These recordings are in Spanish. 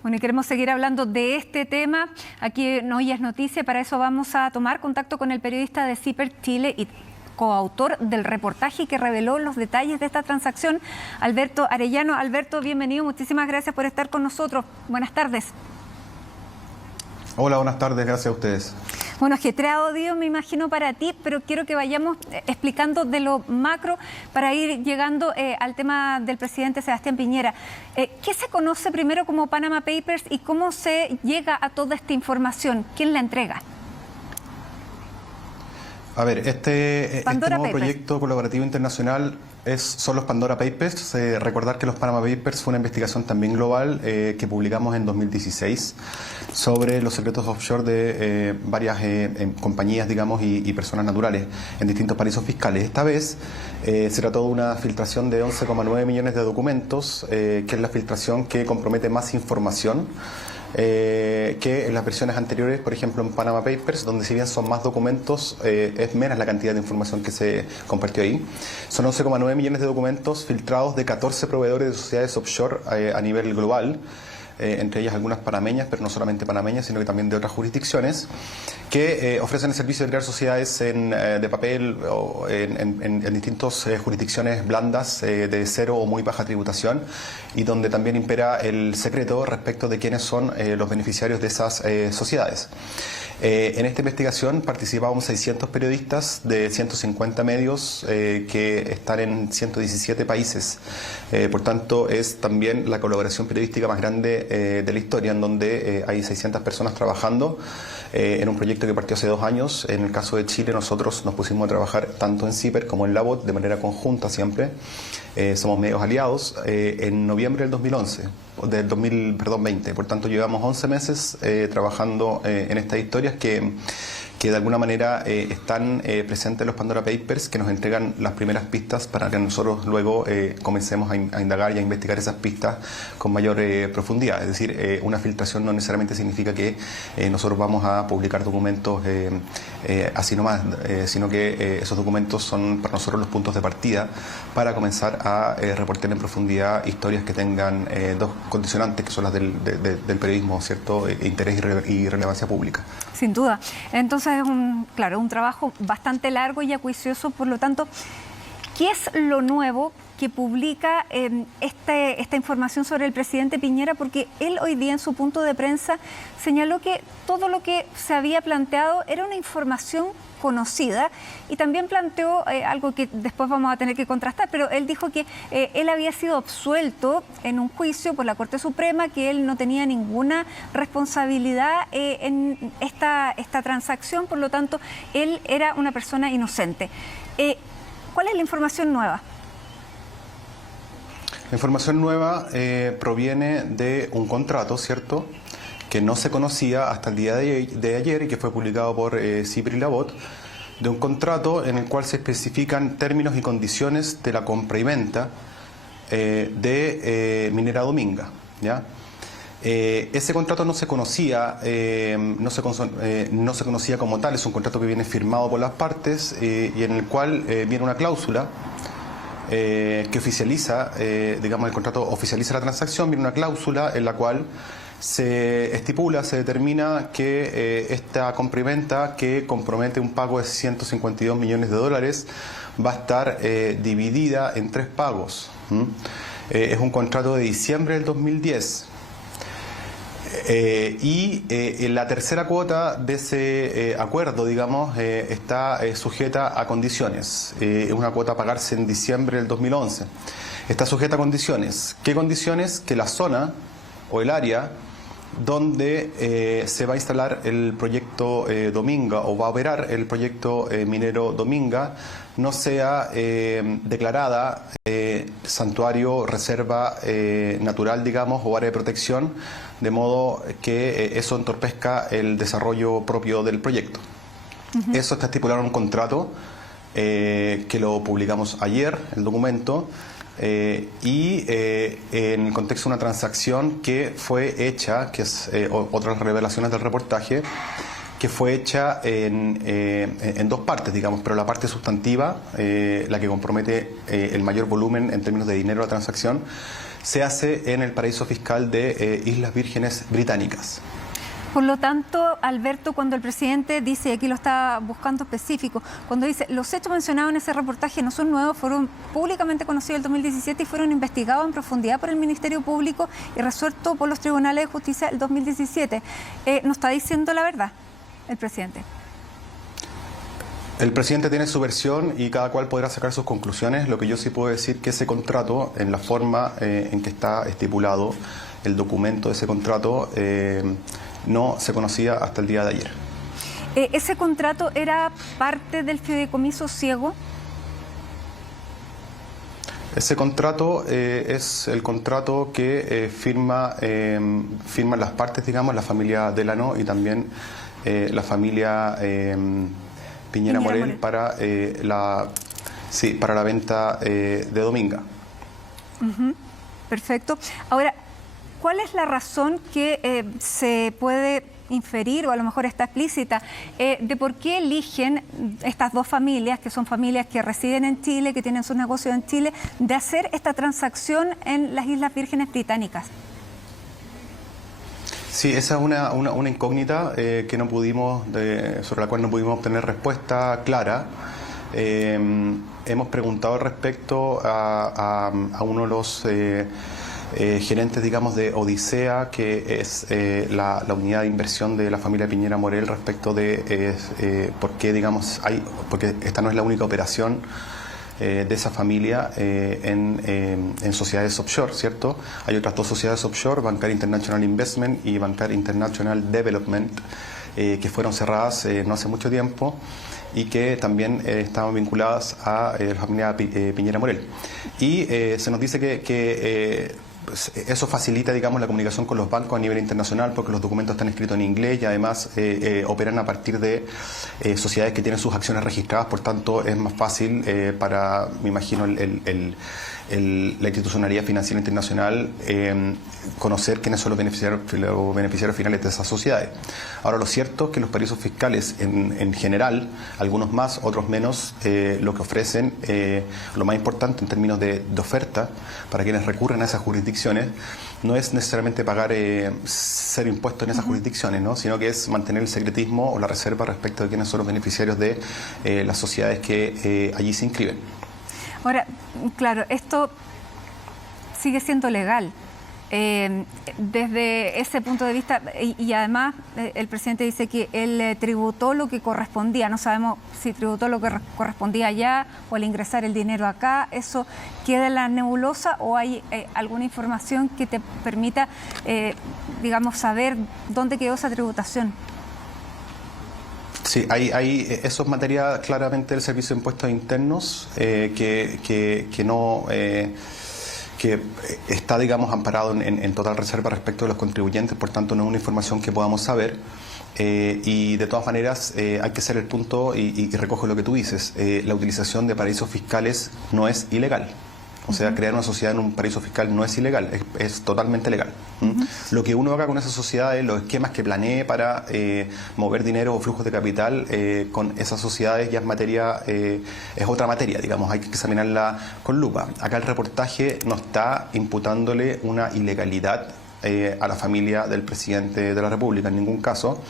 Bueno, y queremos seguir hablando de este tema aquí en Hoy es Noticia. Para eso vamos a tomar contacto con el periodista de CIPER Chile y coautor del reportaje que reveló los detalles de esta transacción, Alberto Arellano. Alberto, bienvenido. Muchísimas gracias por estar con nosotros. Buenas tardes. Hola, buenas tardes. Gracias a ustedes. Bueno, ajetreado día me imagino para ti, pero quiero que vayamos explicando de lo macro para ir llegando al tema del presidente Sebastián Piñera. ¿Qué se conoce primero como Panama Papers y cómo se llega a toda esta información? ¿Quién la entrega? A ver, este nuevo proyecto colaborativo internacional son los Pandora Papers. Recordar que los Panama Papers fue una investigación también global que publicamos en 2016 sobre los secretos offshore de varias compañías, digamos, y personas naturales en distintos paraísos fiscales. Esta vez se trató de una filtración de 11,9 millones de documentos, que es la filtración que compromete más información que en las versiones anteriores, por ejemplo en Panama Papers, donde si bien son más documentos, es menos la cantidad de información que se compartió ahí. Son 11,9 millones de documentos filtrados de 14 proveedores de sociedades offshore a nivel global, entre ellas algunas panameñas, pero no solamente panameñas, sino que también de otras jurisdicciones, que ofrecen el servicio de crear sociedades de papel o en distintas jurisdicciones blandas de cero o muy baja tributación, y donde también impera el secreto respecto de quiénes son los beneficiarios de esas sociedades. En esta investigación participamos 600 periodistas de 150 medios que están en 117 países. Por tanto, es también la colaboración periodística más grande de la historia, en donde hay 600 personas trabajando en un proyecto que partió hace 2 años. En el caso de Chile, nosotros nos pusimos a trabajar tanto en CIPER como en LABOT de manera conjunta siempre. Somos medios aliados en noviembre del 2020. Por tanto, llevamos 11 meses trabajando en estas historias que de alguna manera están presentes en los Pandora Papers, que nos entregan las primeras pistas para que nosotros luego comencemos a indagar y a investigar esas pistas con mayor profundidad. Es decir, una filtración no necesariamente significa que nosotros vamos a publicar documentos así nomás, sino que esos documentos son para nosotros los puntos de partida para comenzar a reportar en profundidad historias que tengan dos condicionantes, que son las del periodismo, ¿cierto? Interés y relevancia pública. Sin duda. Entonces es un trabajo bastante largo y acuicioso. Por lo tanto, ¿qué es lo nuevo que publica esta información sobre el presidente Piñera? Porque él hoy día en su punto de prensa señaló que todo lo que se había planteado era una información conocida, y también planteó algo que después vamos a tener que contrastar, pero él dijo que él había sido absuelto en un juicio por la Corte Suprema, que él no tenía ninguna responsabilidad en esta transacción, por lo tanto él era una persona inocente. ¿Cuál es la información nueva? La información nueva proviene de un contrato, ¿cierto?, que no se conocía hasta el día de ayer y que fue publicado por CIPER y LABOT, de un contrato en el cual se especifican términos y condiciones de la compra y venta de Minera Dominga, ¿ya? Ese contrato no se conocía, no se conocía como tal. Es un contrato que viene firmado por las partes y en el cual viene una cláusula que oficializa, digamos, el contrato oficializa la transacción. Viene una cláusula en la cual se estipula, se determina que esta compra y venta, que compromete un pago de 152 millones de dólares, va a estar dividida en 3 pagos. Es un contrato de diciembre del 2010. En la tercera cuota de ese acuerdo, digamos, está sujeta a condiciones. Es una cuota a pagarse en diciembre del 2011. Está sujeta a condiciones. ¿Qué condiciones? Que la zona o el área donde se va a instalar el proyecto Dominga, o va a operar el proyecto minero Dominga, no sea declarada santuario, reserva natural, digamos, o área de protección, de modo que eso entorpezca el desarrollo propio del proyecto. Eso está estipulado en un contrato que lo publicamos ayer, el documento, en el contexto de una transacción que fue hecha, que es otras revelaciones del reportaje, que fue hecha en 2 partes, digamos, pero la parte sustantiva, la que compromete el mayor volumen en términos de dinero de la transacción, se hace en el paraíso fiscal de Islas Vírgenes Británicas. Por lo tanto, Alberto, cuando el presidente dice, y aquí lo está buscando específico, cuando dice, los hechos mencionados en ese reportaje no son nuevos, fueron públicamente conocidos en el 2017 y fueron investigados en profundidad por el Ministerio Público y resueltos por los tribunales de justicia el 2017. ¿No está diciendo la verdad el presidente? El presidente tiene su versión y cada cual podrá sacar sus conclusiones. Lo que yo sí puedo decir que ese contrato, en la forma en que está estipulado, el documento de ese contrato, no se conocía hasta el día de ayer. ¿Ese contrato era parte del fideicomiso ciego? Ese contrato es el contrato que firman las partes, digamos, la familia Delano y también la familia Piñera Morel para la venta de Dominga. Perfecto. Ahora, ¿cuál es la razón que se puede inferir, o a lo mejor está explícita, de por qué eligen estas dos familias, que son familias que residen en Chile, que tienen sus negocios en Chile, de hacer esta transacción en las Islas Vírgenes Británicas? Sí, esa es una incógnita que no pudimos, sobre la cual no pudimos obtener respuesta clara. Hemos preguntado al respecto a uno de los gerentes, digamos, de Odisea, que es la unidad de inversión de la familia Piñera Morel, respecto de por qué, digamos, porque esta no es la única operación de esa familia en sociedades offshore, ¿cierto? Hay otras dos sociedades offshore, Bancar International Investment y Bancar International Development, que fueron cerradas no hace mucho tiempo y que también estaban vinculadas a la familia Piñera Morel. Y se nos dice que eso facilita, digamos, la comunicación con los bancos a nivel internacional, porque los documentos están escritos en inglés y además operan a partir de sociedades que tienen sus acciones registradas. Por tanto, es más fácil para, me imagino, la institucionalidad financiera internacional conocer quiénes son los beneficiarios finales de esas sociedades. Ahora, lo cierto es que los paraísos fiscales en general, algunos más, otros menos, lo que ofrecen, lo más importante en términos de oferta para quienes recurren a esas jurisdicciones, no es necesariamente pagar cero impuestos en esas jurisdicciones, ¿no? Sino que es mantener el secretismo o la reserva respecto de quiénes son los beneficiarios de las sociedades que allí se inscriben. Ahora, claro, esto sigue siendo legal. Desde ese punto de vista, y además el presidente dice que él tributó lo que correspondía. No sabemos si tributó lo que correspondía allá o al ingresar el dinero acá. ¿Eso queda en la nebulosa o hay alguna información que te permita, digamos, saber dónde quedó esa tributación? Sí, eso es materia claramente del Servicio de Impuestos Internos, que está, digamos, amparado en total reserva respecto de los contribuyentes, por tanto no es una información que podamos saber. Y de todas maneras hay que hacer el punto, y recojo lo que tú dices, la utilización de paraísos fiscales no es ilegal. O sea, crear una sociedad en un paraíso fiscal no es ilegal, es totalmente legal. Lo que uno haga con esas sociedades, los esquemas que planee para mover dinero o flujos de capital con esas sociedades ya es otra materia, digamos, hay que examinarla con lupa. Acá el reportaje no está imputándole una ilegalidad a la familia del presidente de la República, en ningún caso.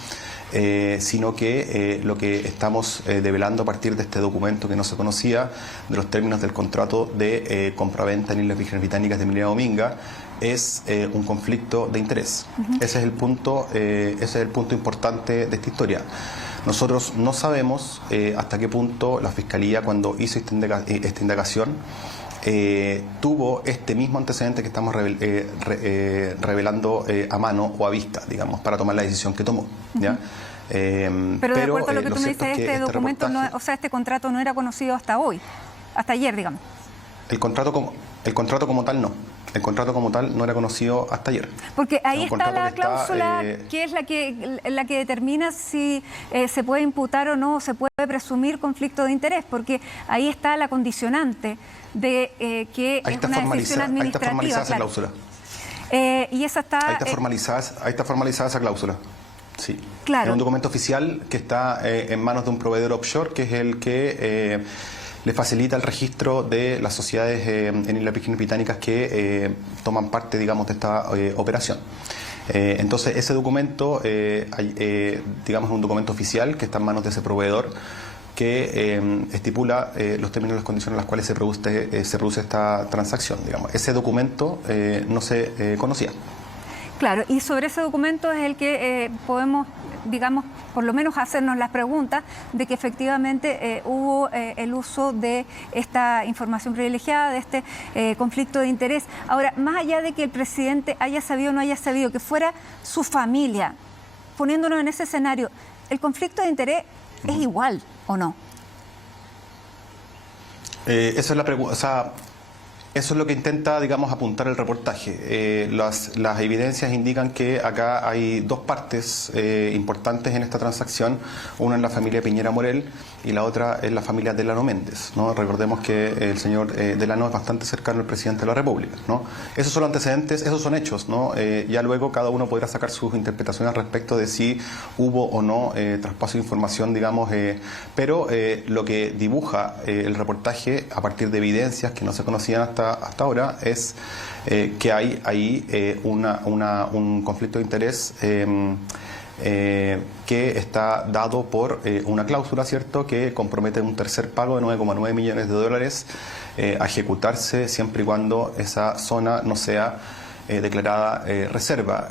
Sino que lo que estamos develando a partir de este documento que no se conocía, de los términos del contrato de compraventa en Islas Vírgenes Británicas de Emiliano Dominga, es un conflicto de interés. Ese es el punto importante de esta historia. Nosotros no sabemos hasta qué punto la Fiscalía, cuando hizo esta indagación, tuvo este mismo antecedente que estamos revelando a mano o a vista, digamos, para tomar la decisión que tomó, ¿ya? Pero de acuerdo a lo que tú me dices, este documento, este contrato no era conocido hasta hoy, hasta ayer, digamos. El contrato como tal no. El contrato como tal no era conocido hasta ayer. Porque ahí está la cláusula que es la que determina si se puede imputar o no, se puede presumir conflicto de interés, porque ahí está la condicionante de que es una decisión administrativa. Ahí está formalizada esa cláusula. Y esa está... Ahí está formalizada esa cláusula. Sí. Claro. Es un documento oficial que está en manos de un proveedor offshore, que es el que le facilita el registro de las sociedades en Islas Vírgenes Británicas que toman parte, digamos, de esta operación. Entonces, ese documento, digamos, es un documento oficial que está en manos de ese proveedor que estipula los términos y las condiciones en las cuales se produce esta transacción. Digamos. Ese documento no se conocía. Claro, y sobre ese documento es el que podemos, digamos, por lo menos hacernos las preguntas de que efectivamente hubo el uso de esta información privilegiada, de este conflicto de interés. Ahora, más allá de que el presidente haya sabido o no haya sabido, que fuera su familia, poniéndonos en ese escenario, ¿el conflicto de interés es igual o no? Esa es la pregunta. O sea, eso es lo que intenta, digamos, apuntar el reportaje. Las evidencias indican que acá hay dos partes importantes en esta transacción. Una es la familia Piñera Morel y la otra es la familia Delano Méndez, ¿no? Recordemos que el señor Delano es bastante cercano al presidente de la República, ¿no? Esos son los antecedentes, esos son hechos, ¿no? Ya luego cada uno podrá sacar sus interpretaciones respecto de si hubo o no traspaso de información, digamos, pero lo que dibuja el reportaje a partir de evidencias que no se conocían hasta ahora es que hay ahí un conflicto de interés que está dado por una cláusula, ¿cierto?, que compromete un tercer pago de 9,9 millones de dólares a ejecutarse siempre y cuando esa zona no sea declarada reserva,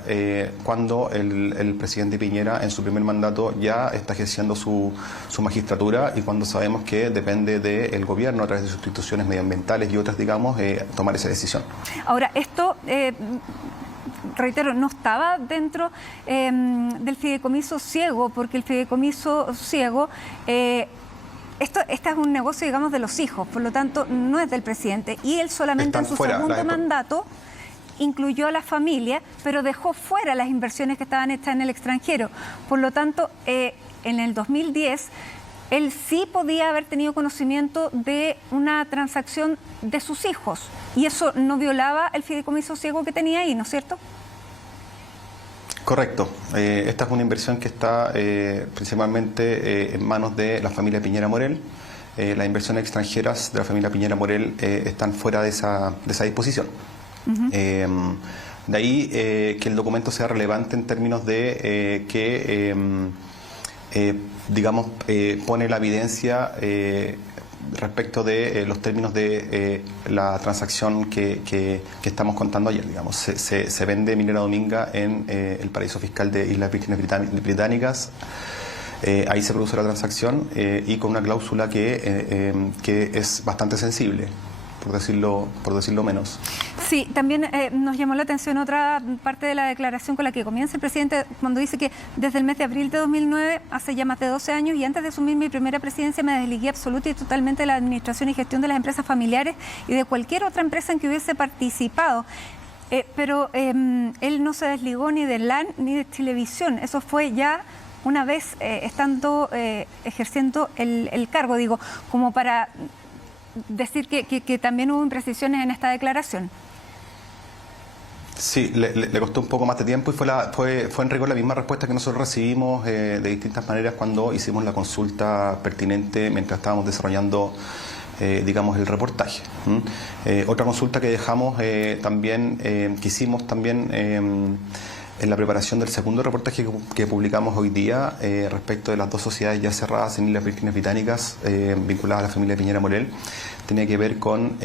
cuando el presidente Piñera en su primer mandato ya está ejerciendo su magistratura y cuando sabemos que depende del gobierno a través de sus instituciones medioambientales y otras, digamos, tomar esa decisión. Ahora, esto... reitero, no estaba dentro del fideicomiso ciego, porque el fideicomiso ciego, este es un negocio, digamos, de los hijos, por lo tanto no es del presidente, y él solamente en su segundo mandato incluyó a la familia, pero dejó fuera las inversiones que estaban hechas en el extranjero. Por lo tanto, en el 2010... él sí podía haber tenido conocimiento de una transacción de sus hijos y eso no violaba el fideicomiso ciego que tenía ahí, ¿no es cierto? Correcto. Esta es una inversión que está principalmente en manos de la familia Piñera Morel. Las inversiones extranjeras de la familia Piñera Morel están fuera de esa disposición. De ahí que el documento sea relevante en términos de que... digamos, pone la evidencia respecto de los términos de la transacción que estamos contando ayer. Digamos, se vende Minera Dominga en el paraíso fiscal de Islas Vírgenes Británicas. Ahí se produce la transacción y con una cláusula que es bastante sensible, por decirlo menos. Sí, también nos llamó la atención otra parte de la declaración con la que comienza el presidente cuando dice que desde el mes de abril de 2009, hace ya más de 12 años, y antes de asumir mi primera presidencia me desligué absoluta y totalmente de la administración y gestión de las empresas familiares y de cualquier otra empresa en que hubiese participado. Pero él no se desligó ni de LAN ni de Televisión, eso fue ya una vez estando ejerciendo el cargo, digo, como para decir que también hubo imprecisiones en esta declaración. Sí, le costó un poco más de tiempo y fue en rigor la misma respuesta que nosotros recibimos de distintas maneras cuando hicimos la consulta pertinente mientras estábamos desarrollando, digamos, el reportaje. Otra consulta que dejamos también, que hicimos también en la preparación del segundo reportaje que publicamos hoy día respecto de las dos sociedades ya cerradas en Islas Vírgenes Británicas vinculadas a la familia Piñera Morel, tenía que ver con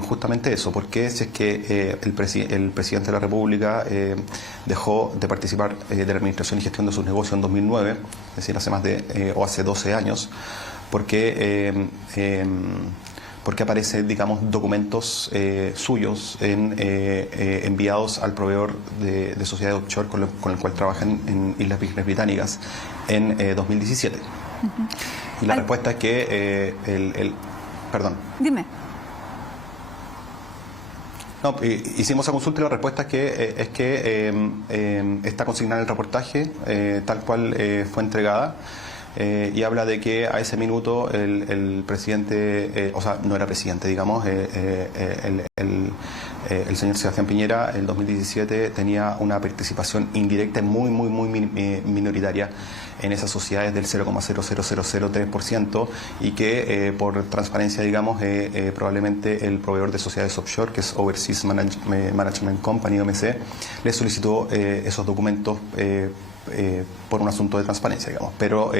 justamente eso, porque si es que el presidente de la República dejó de participar de la administración y gestión de sus negocios en 2009, es decir, hace 12 años, porque aparecen, digamos, documentos suyos enviados al proveedor de sociedad de offshore con el cual trabajan en Islas Vírgenes Británicas en 2017. Y la respuesta es que perdón. Dime. No, hicimos esa consulta y la respuesta es que está consignada en el reportaje tal cual fue entregada. Y habla de que a ese minuto el presidente, o sea, no era presidente, digamos, el señor Sebastián Piñera en el 2017 tenía una participación indirecta muy minoritaria en esas sociedades del 0,00003% y que por transparencia, digamos, probablemente el proveedor de sociedades offshore, que es Overseas Management Company, OMC, le solicitó esos documentos por un asunto de transparencia, digamos. Pero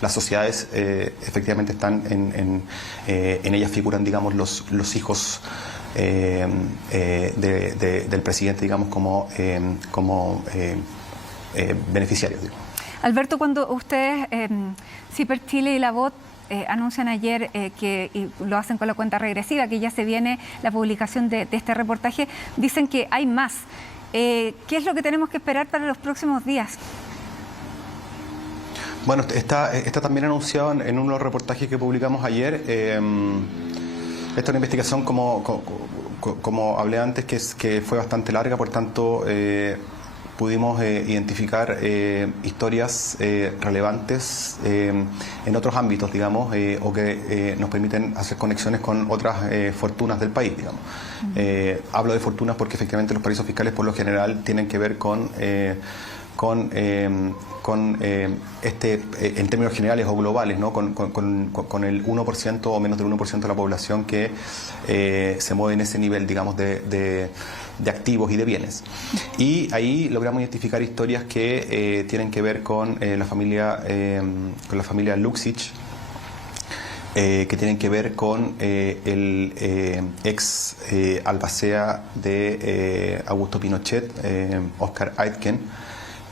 las sociedades efectivamente están en ellas figuran, digamos, los hijos del presidente, digamos, como beneficiarios, digamos. Alberto, cuando ustedes, CIPER Chile y la BOT, anuncian ayer y lo hacen con la cuenta regresiva, que ya se viene la publicación de este reportaje, dicen que hay más. ¿Qué es lo que tenemos que esperar para los próximos días? Bueno, está también anunciado en uno de los reportajes que publicamos ayer. Esta es una investigación, como hablé antes, que fue bastante larga, por tanto pudimos identificar historias relevantes en otros ámbitos, digamos, o que nos permiten hacer conexiones con otras fortunas del país, digamos. Hablo de fortunas porque efectivamente los paraísos fiscales por lo general tienen que ver con en términos generales o globales, ¿no? con el 1% o menos del 1% de la población que se mueve en ese nivel, digamos, de activos y de bienes. Y ahí logramos identificar historias que tienen que ver con la familia Luksic, que tienen que ver con el ex albacea de Augusto Pinochet, Oscar Aitken,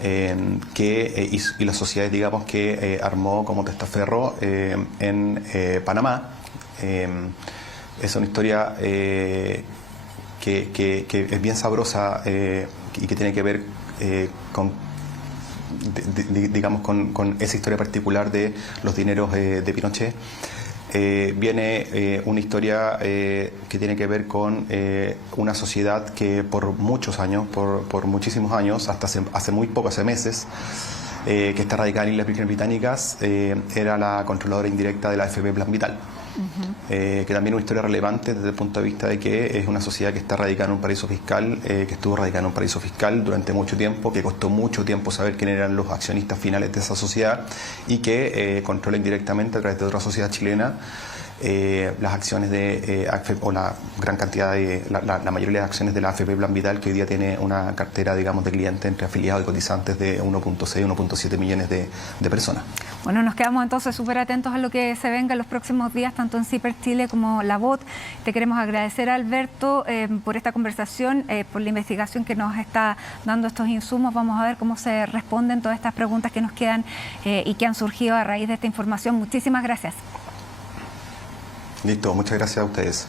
y las sociedades, digamos, que armó como testaferro en Panamá. Es una historia que es bien sabrosa y que tiene que ver con esa historia particular de los dineros de Pinochet. Viene una historia que tiene que ver con una sociedad que por muchos años, por muchísimos años, hasta hace muy poco, hace meses, que está radicada en Islas Vírgenes Británicas, era la controladora indirecta de la AFP Plan Vital. Que también es una historia relevante desde el punto de vista de que es una sociedad que está radicada en un paraíso fiscal, que estuvo radicada en un paraíso fiscal durante mucho tiempo, que costó mucho tiempo saber quién eran los accionistas finales de esa sociedad y que controla indirectamente a través de otra sociedad chilena las acciones de AFP, o la gran cantidad de la mayoría de las acciones de la AFP Plan Vital, que hoy día tiene una cartera, digamos, de clientes entre afiliados y cotizantes de 1.6, 1.7 millones de personas. Bueno, nos quedamos entonces súper atentos a lo que se venga en los próximos días, tanto en CIPER Chile como la BOT. Te queremos agradecer, Alberto, por esta conversación, por la investigación que nos está dando estos insumos. Vamos a ver cómo se responden todas estas preguntas que nos quedan y que han surgido a raíz de esta información. Muchísimas gracias. Listo, muchas gracias a ustedes.